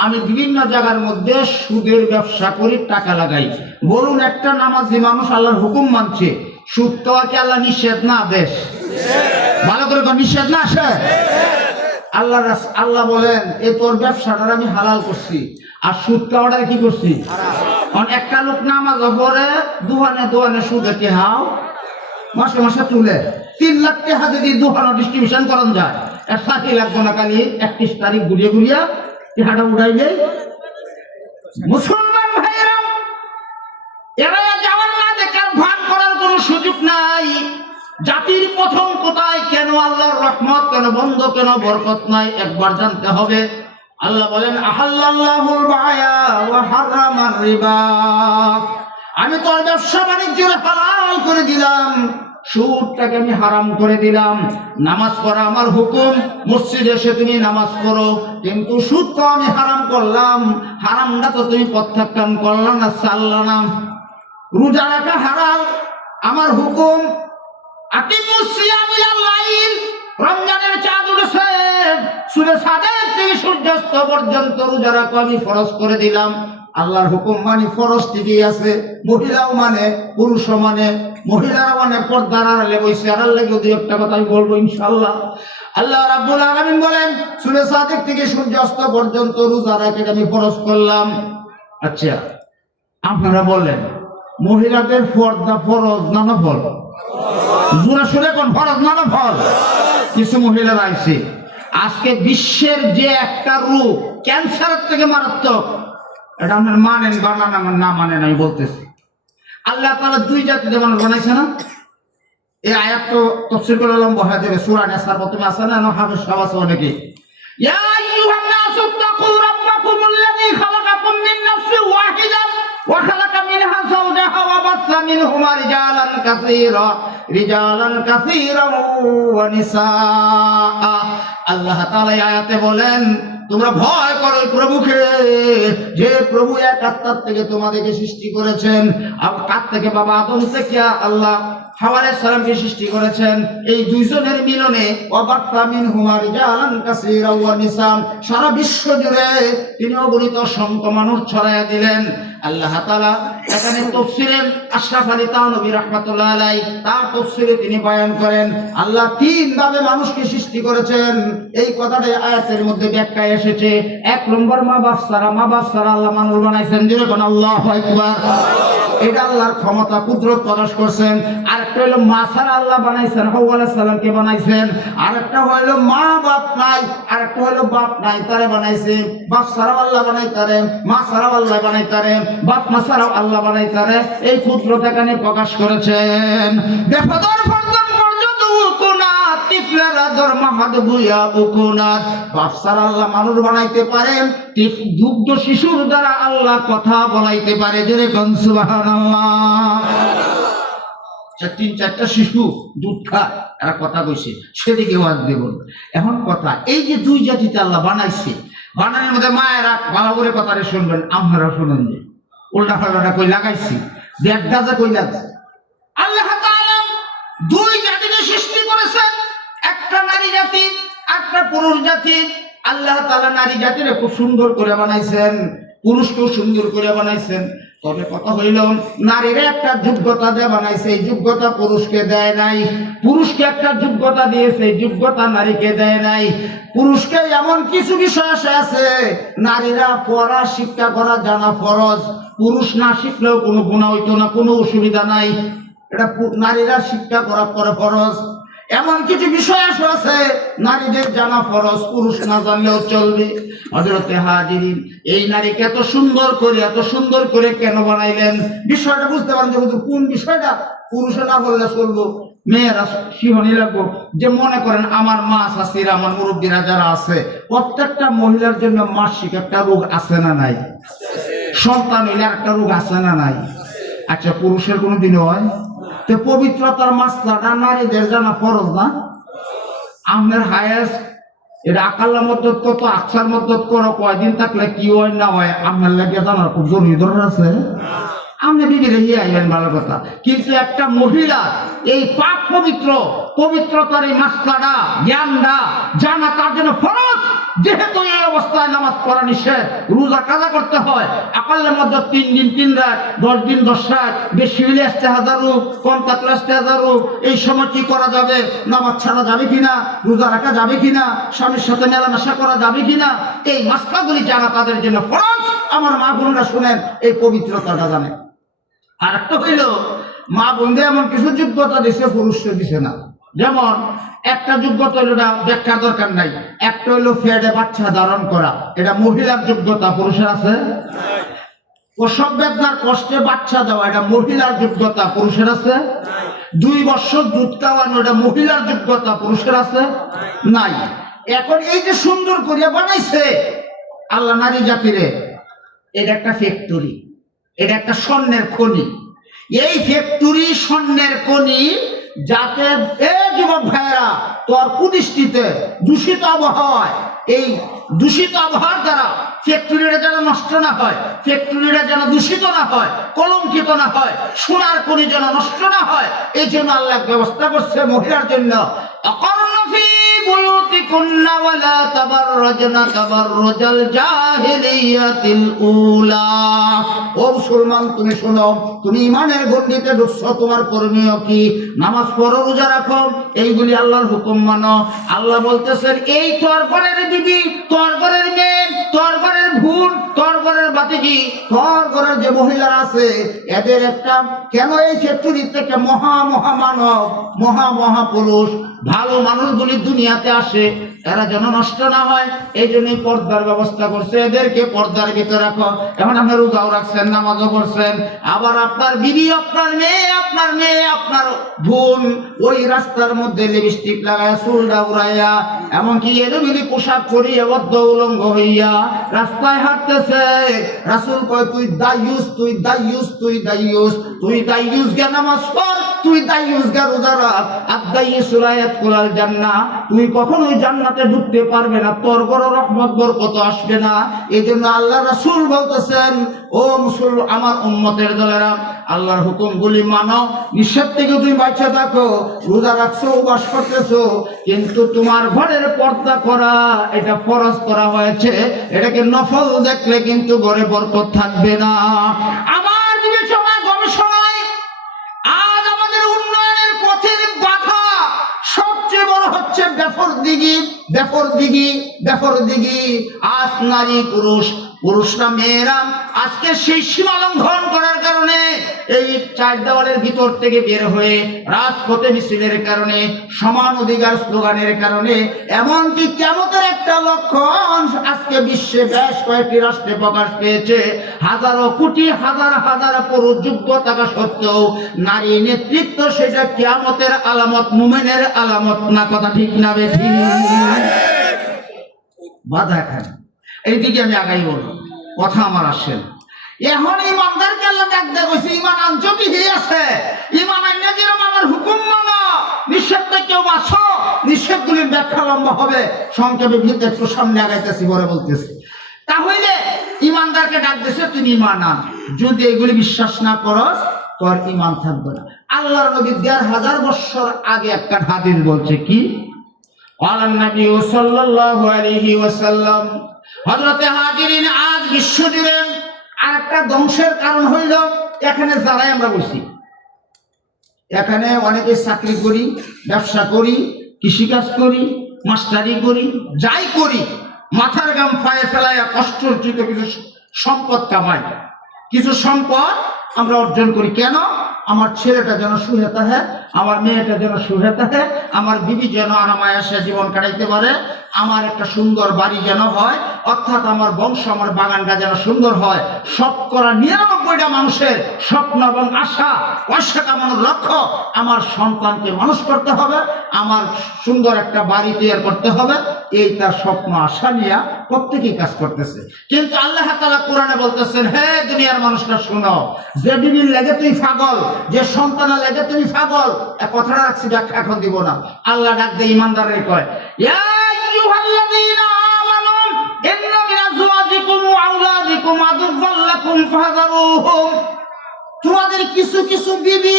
আমি বিভিন্ন জায়গার মধ্যে সুদের ব্যবসা করি, টাকা লাগাই। বলুন একটা নামাজি মানুষ আল্লাহর হুকুম মানছে, সুদ তো কি আল্লাহ নিষেধ না আদেশ? ভালো করে তো নিষেধ না আসে? আল্লাহ বলেন এই তোর ব্যবসাটা আমি হালাল করছি, আর সুদ খাওয়াটা কি করছি? একটা লোক নামাজ পড়ে দোকানে দোকানে সুদে হাও মাসে মাসে তুলে 3 লাখ টাকা যদি দোকানে ডিস্ট্রিবিউশন করান যায়, 60 লাখ না কালি 31 তারিখ ঘুরিয়ে ঘুরিয়া টাকাটা উঠাইলে। মুসলমান ভাইরা এরা যাওয়ার না দেখার ভান করার কোনো সুযোগ নাই। জাতির প্রথম কোথায়, কেন আল্লাহর রহমত, কেন বন্ধ, কেন বরকত নাই, একবার জানতে হবে। আল্লাহ বলেন আহাল্লাল্লাহুল বায়া ওয়া হারামার রিবা। আমি তোর ব্যবসা বাণিজ্যের হালাল করে দিলাম, সুদটাকে আমি হারাম করে দিলাম। নামাজ পড়া আমার হুকুম, মসজিদে এসে তুমি নামাজ পড়ো, কিন্তু সুদ তো আমি হারাম করলাম, হারামটা তো তুমি প্রত্যাখ্যান করলাম না, চাললা না। রোজা রাখা হারাম, আমার হুকুম। রমজানের চাঁদ উঠেছে, সাদেক থেকে সূর্যাস্ত পর্যন্ত রোজা রাখা আমি ফরজ করে দিলাম। আল্লাহর হুকুম মানে ফরজ ঠিকই আছে, মহিলাও মানে, পুরুষও মানে। মহিলারা মানে পর্দার আড়ালে বসে, আড়ালে যদি একটা কথা আমি বলবো ইনশাআল্লাহ। আল্লাহ রাব্বুল আলামিন বলেন সূরা সাদেক থেকে সূর্যাস্ত পর্যন্ত রোজা রাখা আমি ফরজ করলাম। আচ্ছা আপনারা বলেন মহিলাদের পর্দা ফরজ না নফল? জোরে সোরে কোন ফরজ না নফল? কিছু মহিলারা আইছে আজকে বিশ্বের যে একটা রোগ ক্যান্সারের থেকে মারাত্মক, এটা আপনার মানেন বা না মানেন আমি বলতেছি। আল্লাহ তাআলা 2 জাতিতে মানুষ বানাইছে না? এই আয়াত তো তাফসীর করলাম বহা দেবে সূরা নিসার প্রথমে আছে না, হাফেজ সব আছে অনেকে। ইয়া আইয়ুহান নাসু তাকু রাব্বাকুমুল্লাযী খালাকাকুম মিন নাফসিন ওয়াহিদা ওয়া খালাকা মিনহা যাওজাহা ওয়া বাসসা মিনহুমা রিজালান কাসীরা ওয়া নিসা। আল্লাহ তাআলা আয়াতে বলেন তোমরা ভয় করো ওই প্রভুকে, যে প্রভু এক আত্মার থেকে তোমাদেরকে সৃষ্টি করেছেন। আর কার থেকে? বাবা আদম থেকে আল্লাহ হাওয়া আলাইহিস সালামকে সৃষ্টি করেছেন। এই দুইজনের মিলনে ওয়াবাসসা মিনহুমা রিজালান কাসীরা ওয়া নিসা, সারা বিশ্ব জুড়ে তিনি অগণিত অসংখ্য মানুষ ছড়াইয়া দিলেন। আল্লাহ তাআলা এখানে তাফসীরে আশরাফ আলী থানভী রাহমাতুল্লাহ আলাইহি তার তাফসীরে তিনি বয়ান করেন আল্লাহ 3 ভাবে মানুষকে সৃষ্টি করেছেন। এই কথাটাই আয়াতের মধ্যে ব্যাখ্যা এসেছে। 1 নম্বর মা বাপ ছাড়া আল্লাহ মানুষ বানাইছেন। জোরে বলেন আল্লাহু আকবার। এটা আল্লাহর ক্ষমতা কুদরত প্রকাশ করছেন। আরেকটা হলো মা ছাড়া আল্লাহ বানাইছেন, হাওয়া আলাইহিস সালামকে বানাইছেন। আরেকটা হলো মা বাপ নাই, আরেকটা হলো বাপ নাই, তারে বানাইছে। বাপ ছাড়াও আল্লাহ বানাইতারে, মা ছাড়াও আল্লাহ বানাইতারে, বাপ মা ছাড়াও আল্লাহ বানাইতারে। এই কুদরত এখানে প্রকাশ করেছেন। বেফাদর ফরজন পর্যন্ত উকুনাত তিফলারা দর মাহাদ বুয়া উকুনাত। বাপ ছাড়া আল্লাহ মানুষ বানাইতে পারে, দুগ্ধ শিশুর দ্বারা আল্লাহ কথা বলাইতে পারে। জোরে কোন সুবহানাল্লাহ। 3-4টা শিশু দুধ খায়, এরা কথা কইছে, সেদিকে ওয়াজ দেব। এখন কথা এই যে 2 জাতিতে আল্লাহ বানাইছে, বানানের মধ্যে মায়েরা ভালো করে কথাটা শুনবেন, আপনারা শুনুন যে উল্টা পাল্টা কই লাগাইছি দেখ গাজা কই লাগছে। আল্লাহ তাআলা দুই জাতিকে সৃষ্টি করেছেন, একটা নারী জাতি, একটা পুরুষ জাতি। আল্লাহ তাআলা নারী জাতিরে খুব সুন্দর করে বানাইছেন, পুরুষকেও সুন্দর করে বানাইছেন। তবে কথা হইল নারীরা একটা যোগ্যতা দিয়ে বানাইছে, এই যোগ্যতা পুরুষকে দেয় নাই। পুরুষকে একটা যোগ্যতা দিয়েছে, এই যোগ্যতা নারীকে দেয় নাই। পুরুষকে এমন কিছু বিষয় আছে নারীরা পড়া শিক্ষা করা জানা ফরজ, পুরুষ না শিখলেও কোনো গুনাহ হইতো না, কোনো অসুবিধা নাই। এটা নারীরা শিক্ষা করা পরে ফরজ। এমন কিছু বিষয় আছে নারীদের জানা ফরজ, পুরুষ না জানলেও চলবে। হযরতে হাজিরিন, এই নারীকে এত সুন্দর করে কেন বানাইলেন? বিষয়টা বুঝতে পারেন যে কোন বিষয়টা পুরুষে না বললে চলবো, মেয়েরা শিহনি লাগবো। যে মনে করেন আমার মা শাশিরা, আমার মুরব্বীরা যারা আছে, প্রত্যেকটা মহিলার জন্য মাসিক একটা রোগ আছে না নাই? সন্তান হইলে একটা রোগ আছে না নাই? আচ্ছা, পুরুষের কোনো দিন হয়? তো পবিত্রতার মাসলাটা নারীদের জানা ফরজ না? আপনার হায়েস্ট এটা আকাল্লা মদ্দত কত, আকসার মদ্দত করো, কয়দিন থাকলে কি হয় না হয় আপনার লাগে জানার খুব জরুরি দরকার আছে। আপনি বিবি রেখে আইবেন ভালো কথা, কিন্তু একটা মহিলা এই পাক পবিত্রতার এই মাসলাটা জ্ঞানটা জানা তার জন্য ফরজ। যেহেতু এই অবস্থায় নামাজ পড়া নিষেধ, রোজা কাজা করতে হয়, আকাল্লের মধ্যে 3 দিন 3 রাত, 10 দিন 10 রাত, বেশি হইলে 1000 রূপ, কম থাকলে 1000 রূপ। এই সময় কি করা যাবে? নামাজ ছাড়া যাবে কিনা, রোজা রাখা যাবে কিনা, স্বামীর সাথে মেলামেশা করা যাবে কিনা, এই মাসলাগুলি জানা তাদের জন্য ফরজ। আমার মা বোনরা শুনেন, এই পবিত্রতাটা জানেন। আর একটা হইল মা বোনদের এমন কিছু যোগ্যতা দিছে, পুরুষকে দিছে না। যেমন একটা যোগ্যতা হইল, এটা ব্যাখ্যার দরকার নাই, একটা হইলো ফেডে বাচ্চা ধারণ করা, এটা মহিলার যোগ্যতা, পুরুষের আছে? প্রসব বেদনার কষ্টে বাচ্চা দেওয়া, এটা মহিলার যোগ্যতা, পুরুষের আছে? 2 বছর দুধ খাওয়ানো, এটা মহিলার যোগ্যতা, পুরুষের আছে? নাই। এখন এই যে সুন্দর করিয়া বানাইছে আল্লাহ নারী জাতিরে, এটা একটা ফ্যাক্টরি, এটা একটা স্বর্ণের খনি। এই ফ্যাক্টরি স্বর্ণের খনি, যাতে এই যুবক ভাইয়েরা তোর কুদৃষ্টিতে দূষিত আবহাওয়ায়, এই দূষিত আবহাওয়ার দ্বারা ফ্যাক্টরিটা যেন নষ্ট না হয়, ফ্যাক্টরিটা যেন দূষিত না হয়, কলঙ্কিত না হয়, সোনার খনি যেন নষ্ট না হয়, এই জন্য আল্লাহ ব্যবস্থা করছে মহিলার জন্য। বুয়ুতিকুন্না ওয়ালা তাবাররাজনা তাবাররুজাল জাহিলিয়াতিল উলা। ও মুসলমান, তুমি শোনো, তুমি ঈমানের গণ্ডিতে ঢুকছো, তোমার করণীয় কি? নামাজ পড়ো, রোজা রাখো, এইগুলি আল্লাহর হুকুম মানো। আল্লাহ বলতেছেন, এই তোর ঘরের বিবি, তোর ঘরের মেয়ে, তোর ঘরের ভুল, তোর ঘরের বাতিজি, তোর ঘরের যে মহিলারা আছে, এদের একটা কেন এই ফ্যাক্টরি থেকে মহামানব, মহাপুরুষ, ভালো মানুষগুলি দুনিয়াতে আসে, এরা যেন নষ্ট না হয়, এই জন্যই পর্দার ব্যবস্থা করছে, এদেরকে পর্দার ভিতরে রাখো। এখন আপনি রোজাও রাখছেন, নামাজও করছেন, আবার আপনার বিবি, আপনার মেয়ে, আপনার বোন ওই রাস্তার মধ্যে লিপস্টিক লাগায়, চুলটা উড়াইয়া, এমনকি এলোমেলো পোশাক পরিয়া বদ্ধ উলঙ্গ হইয়া রাস্তায় হাঁটতেছে। রাসূল কয়, তুই দাইয়ুস গে নামাজ পড়, তুই দাইয়ুস গে রোজা রাখ, আদাইয়ুস লা ইয়াদখুলুল জান্নাহ, তুই কখনোই জান্নাতে ঢুকতে পারবে না, তোর বড় রহমত বরকত আসবে না। এই জন্য আল্লাহ রাসূল বলতেছেন, ও মুসলমান, আমার উম্মতের দলেরা, আল্লাহর হুকুমগুলি মানো, নিষেধ থেকে তুমি বাঁচা থাকো, রোজা রাখছো, উপবাস করতেছো, কিন্তু তোমার ঘরের পর্দা করা এটা ফরজ করা হয়েছে, এটাকে নফল দেখলে কিন্তু ঘরে বরকত থাকবে না। আমার বিবেচনায়, গবেষণায় আজ আমাদের উন্নয়নের পথের বাধা সবচেয়ে বড় হচ্ছে বেফর দিঘি। আজ নারী পুরুষরা মেয়েরা আজকে সেই সীমা লঙ্ঘন করার কারণে, এই 4 দেওয়ালের ভিতর থেকে বের হয়ে রাজপথে মিছিলের কারণে, সমান অধিকার স্লোগানের কারণে, এমনকি কিয়ামতের একটা লক্ষণ আজকে বিশ্বে বেশ কয়েকটি রাষ্ট্রে প্রকাশ পেয়েছে। হাজারো কোটি হাজার পুরুষ যোগ্য থাকা সত্ত্বেও নারী নেতৃত্ব, সেটা কিয়ামতের আলামত, মুমিনের আলামত না। কথা ঠিক না বেশি? বাধা খান, এইদিকে আমি আগাই বলবো, কথা আমার আসেন। এখন ইমানদারকে আল্লাহ ডাকতে কইছে, ঈমান আনছো কি আছে? ঈমান আনলে যেরকম আমার হুকুম মানো, নিষেধ থেকেও বাঁচো। নিষেধগুলির ব্যাখ্যা লম্বা হবে, সংক্ষেপে ভিতরে একটু সামনে আগাইতেছি, পরে বলতেছি। তাহলে ইমানদারকে ডাক দিছে তুই ঈমান আন, যদি এগুলি বিশ্বাস না করস তোর ঈমান থাকবে না। আল্লাহর নবী ১,৫০০ বছর আগে একটা হাদিস বলছে কি, আলান নবী সাল্লাল্লাহু আলাইহি ওয়াসাল্লাম, হযরতে হাজিরিন আজ বিশ্বজুড়ে আরেকটা ধ্বংসের কারণ হইল এখানে যারাই আমরা বসি, এখানে অনেকে চাকরি করি, ব্যবসা করি, কৃষিকাজ করি, মাস্টারি করি, যাই করি, মাথার গাম পায়ে ফেলায় কষ্ট অর্জিত কিছু সম্পদ কামাই, কিছু সম্পদ আমরা অর্জন করি। কেন? আমার ছেলেটা যেন সুখে থাকে, আমার মেয়েটা যেন সুখে থাকে, আমার বিবি যেন আরামায়াসে জীবন কাটাইতে পারে, আমার একটা সুন্দর বাড়ি যেন হয়, অর্থাৎ আমার বংশ, আমার বাগানটা যেন সুন্দর হয়। ৯৯টা মানুষের স্বপ্ন এবং আশা, পয়সা কামানোর লক্ষ্য আমার সন্তানকে মানুষ করতে হবে, আমার সুন্দর একটা বাড়ি তৈরি করতে হবে, এই তার স্বপ্ন আশা নিয়ে প্রত্যেকেই কাজ করতেছে। কিন্তু আল্লাহ তাআলা কোরআনে বলতেছেন, হে দুনিয়ার মানুষরা শোনো, যে বিবির লেগে তুই পাগল, যে সন্তানের লেগে তুমি পাগল, এক কথাটা রাখছি, ব্যাখ্যা এখন দিব না। আল্লাহ ডাক দিয়ে ইমানদাররে কয়, ইয়া আইয়ুহাল্লাযীনা আমানু ইন্না মিন আযওয়াজিকুম ওয়া আওলাদিকুম আদুওয়াল লাকুম ফাহযারুহুম। তোমাদের কিছু কিছু বিবি,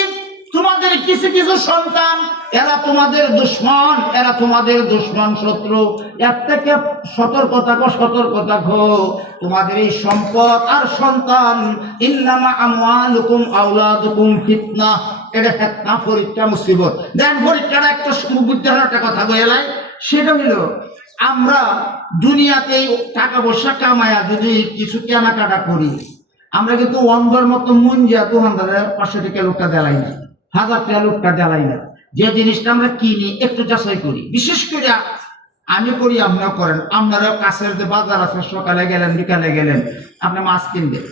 তোমাদের কিছু কিছু সন্তান, এরা তোমাদের দুশমন, এরা তোমাদের দুশমন, শত্রু। এর থেকে সতর্ক থাকো। তোমাদের এই সম্পদ আর সন্তান, ইন্নামা আমওয়ালুকুম আওলাদুকুম ফিতনা, এটা ফিতনা, পরীক্ষা, মুসিবত। দেন পরীক্ষাটা একটা বুদ্ধির একটা কথা বলাই, সেটা হলো আমরা দুনিয়াতে টাকা পয়সা কামায়া যদি কিছু কেনাকাটা করি, আমরা কিন্তু অন্ধের মতো মন যা দোকানদারের ৫০০ টাকা লোকটা দেলাই না, ১০০০ টাকা লোকটা দেলাই না। যে জিনিসটা আমরা কিনি একটু যাচাই করি, বিশেষ করে আমি করি, আপনিও করেন। আপনারাও কাছের যে বাজার আছে, সকালে গেলেন বিকালে গেলেন, আপনি মাছ কিনবেন,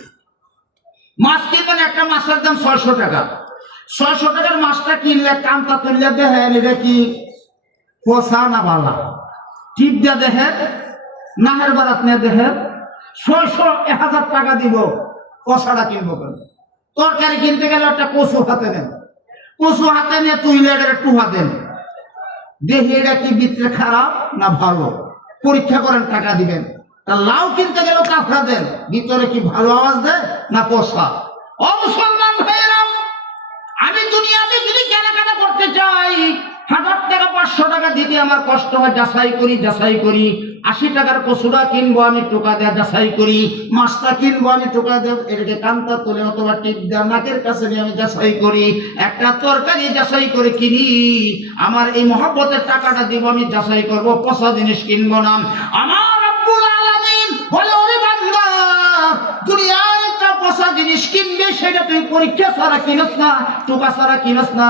মাছ কিনবেন, একটা মাছের দাম ৬০০ টাকা। ৬০০ টাকার মাছটা কিনলে কান্তা তুললে দেখেন এটা কি পোষা না বালা, টিপ দিয়ে দেখেন, নাহের বারাত নিয়ে দেখেন, ৬০০-১,০০০ টাকা দিব, কষাটা কিনবো কেন? তরকারি কিনতে গেলে একটা কচু হাতে নেন, কচু হাতে নিয়ে তুইলে এটা টুহা দেন, দেখি এটা কি ভিতরে খারাপ না ভালো, পরীক্ষা করেন, টাকা দিবেন। তা লাউ কিনতে গেলেও কাফড়া দেন, ভিতরে কি ভালো আওয়াজ দেয় না কষা। ও মুসলমান ভাইয়েরা, আমি দুনিয়াতে যদি কেনাকাটা করতে চাই, ১০০০ টাকা ৫০০ টাকা দিতে আমার কষ্ট হয়, যাচাই করি। ৮০ টাকার কচুটা কিনবো আমি টোকা দেয়া যাচাই করি, মাছটা কিনবো আমি টোকা দেব, এটাকে কান্তা তুলে অথবা টিপ দেওয়া নাকের কাছে নিয়ে আমি যাচাই করি। একটা তরকারি যাচাই করে কিনি, আমার এই মহব্বতের টাকাটা দিব, আমি যাচাই করবো, পচা জিনিস কিনবো না। আমার রব্বুল আলামিন বলে, ওরে বান্দা, দুনিয়ার একটা পচা জিনিস কিনবে, সেটা তুই পরীক্ষা ছাড়া কিনস না, টোকা ছাড়া কিনস না।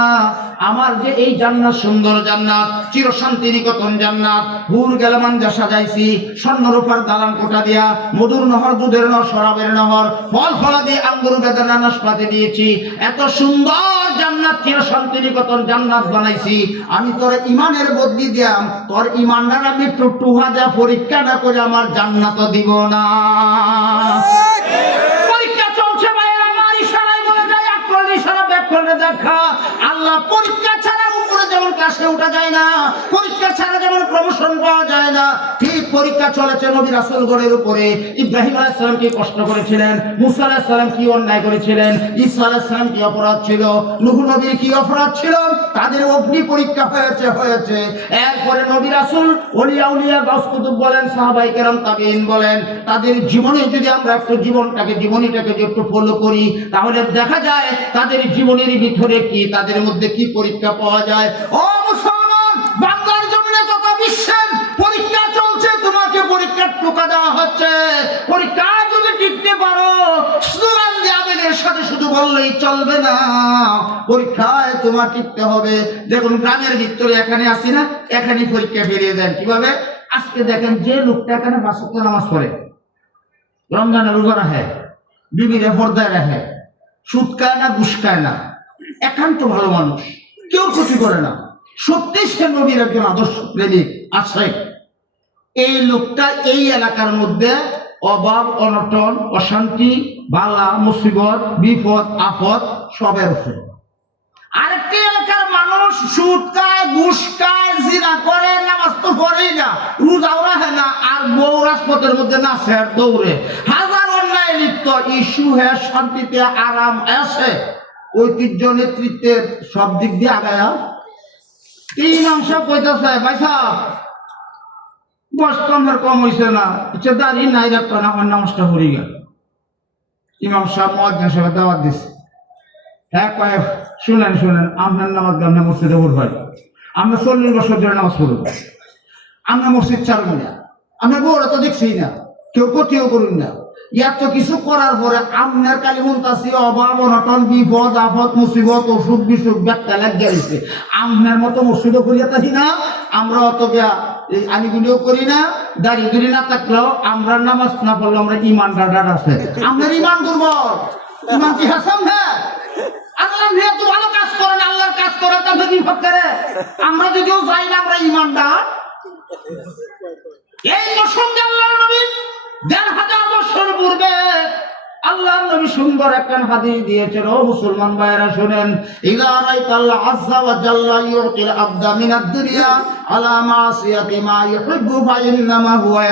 আমার যে এই জান্নাত, সুন্দর জান্নাত, চিরশান্তি নিকেতন জান্নাত, হুর গেলামান যা সাজাইছি, স্বর্ণরূপার দালান কোটা দিয়া, মধুর নহর, দুধের নহর, শরাবের নহর, ফল ফলা দিয়ে আঙ্গুর বেদানা নাশপাতি দিয়েছি, এত সুন্দর জান্নাত, চিরশান্তি নিকেতন জান্নাত বানাইছি। আমি তোর ইমানের বদলি দিয়াম, তোর ইমানদার আমি টুহা দেয়া পরীক্ষা না করে আমার জান্নাত দিব না। পরীক্ষা চলছে ভাইয়ের, আমার ইশারায় বলে যায়, আকল ইশারা ব্যাকরণে দেখা। আল্লাহ পরীক্ষা ছাড়া উপরে যেমন ক্লাসে উঠা যায় না, পরীক্ষা ছাড়া যেমন প্রমোশন পাওয়া যায় না, ঠিক পরীক্ষা চলেছে নবী রাসূলগণের উপরে। ইব্রাহিম আলাইহিস সালাম কি কষ্ট করেছিলেন, মুসা আলাইহিস সালাম কি অন্যায় করেছিলেন, ঈসা আলাইহিস সালাম কি অপরাধ ছিল, নূহ নবীর কি অপরাধ ছিল, তাদের অগ্নি পরীক্ষা হয়েছে। এরপরে নবী রাসূল, ওলিয়া উলিয়া, গাউস কুতুব বলেন, সাহাবায়ে কেরাম, তাবেঈন বলেন, তাদের জীবনে যদি আমরা একটু জীবনীটাকে একটু ফলো করি, তাহলে দেখা যায় তাদের জীবনের ভিতরে কি, তাদের মধ্যে কি পরীক্ষা পাওয়া যায়। ও মুসলমান, বাংলার জমিনে তত বিশ্বের পরীক্ষা চলছে, তোমাকে পরীক্ষার টোকা দেওয়া হচ্ছে। পরীক্ষা যদি টিকতে পারো, স্লোগান দিয়ে আবেগের সাথে শুধু বললেই চলবে না, পরীক্ষায় তোমার টিকতে হবে। দেখুন গ্রামের ভিতরে এখানে আসি না, এখানে পরীক্ষা বেরিয়ে দেন কিভাবে। আজকে দেখেন যে লোকটা এখানে ৫ ওয়াক্ত নামাজ পড়ে, রমজানের রোজা রাখে, বিবিরে পর্দায় রাখে, সুদ খায় না, ঘুষ খায় না, একান্ত ভালো মানুষ, কেউ ক্ষতি করে না, সত্যি সে নবীর একজন আদর্শ প্রেমিক আশ্রয়, এই লোকটা এই এলাকার মধ্যে অভাব, অনটন, অশান্তি, বালা, মুসিবত, বিপদ, আপদ সবের আছে। আরেকটি এলাকার মানুষ সুদ খায়, ঘুষ খায়, জিনা করে, নামাজ তো পড়েই না, রোজাও রাখে না, আর বউ রাজপথের মধ্যে নাচে আর দৌড়ে, হাজার অন্যায় লিপ্ত, ইস্যু হ্যাঁ শান্তিতে আরাম আসে, ঐতিহ্য নেতৃত্বের সব দিক দিয়ে আগায়া তিন অংশ কইতেছে ভাই সাহেব বয়স কম হয়েছে না, দাঁড়িয়ে নাই রাখতো না, আমার নামাজটা পড়ে গেল। ইমাম সাহেব মুয়াজ্জিন সাহেব দাওয়াত দিচ্ছে, হ্যাঁ কয় শুনেন আপনার নামাজ আপনি মসজিদে পড়বেন, আমরা 40 বছর ধরে নামাজ পড়ব, আমরা মসজিদ ছাড়ব না, আমরা বউরা তো দেখছি না, কেউ ক্ষতিও করুন না, এত কিছু করার পরে আপনার কালী মন্তাসি অভাব অনটন বিপদ আপদ মুসিবত অসুখ বিসুখ ব্যাখ্যা লাগিয়ে গেছে, আপনার মতো মসজিদও করিয়া থাকি না, আমরা অত এই আলিগুলিও করি না, দাঁড়িয়ে না থাকলেও আমরা নামাজ না পড়লে আমরা ইমান ডাডার আছে, আপনার ইমান দুর্বল, ইমান কি হাসান হ্যাঁ আল্লাহ তো ভালো কাজ করেন, আল্লাহর কাজ করে তাদের বিপদ করে, আমরা যদিও যাই না আমরা ইমানদার। এই প্রসঙ্গে আল্লাহর নবী ১৫০০ বছর পূর্বে আল্লাহর নবী সুন্দর একটা হাদিস দিয়েছেন। ও মুসলমান ভাইরা শুনেন, ইযা রাআইতাল্লাহ আযযা ওয়া জাল্লা ইউতিল আবদা মিনাদ দুনিয়া আলা মাসিয়াতি মা ইউহিব্বু ফা ইন্নামা হুয়া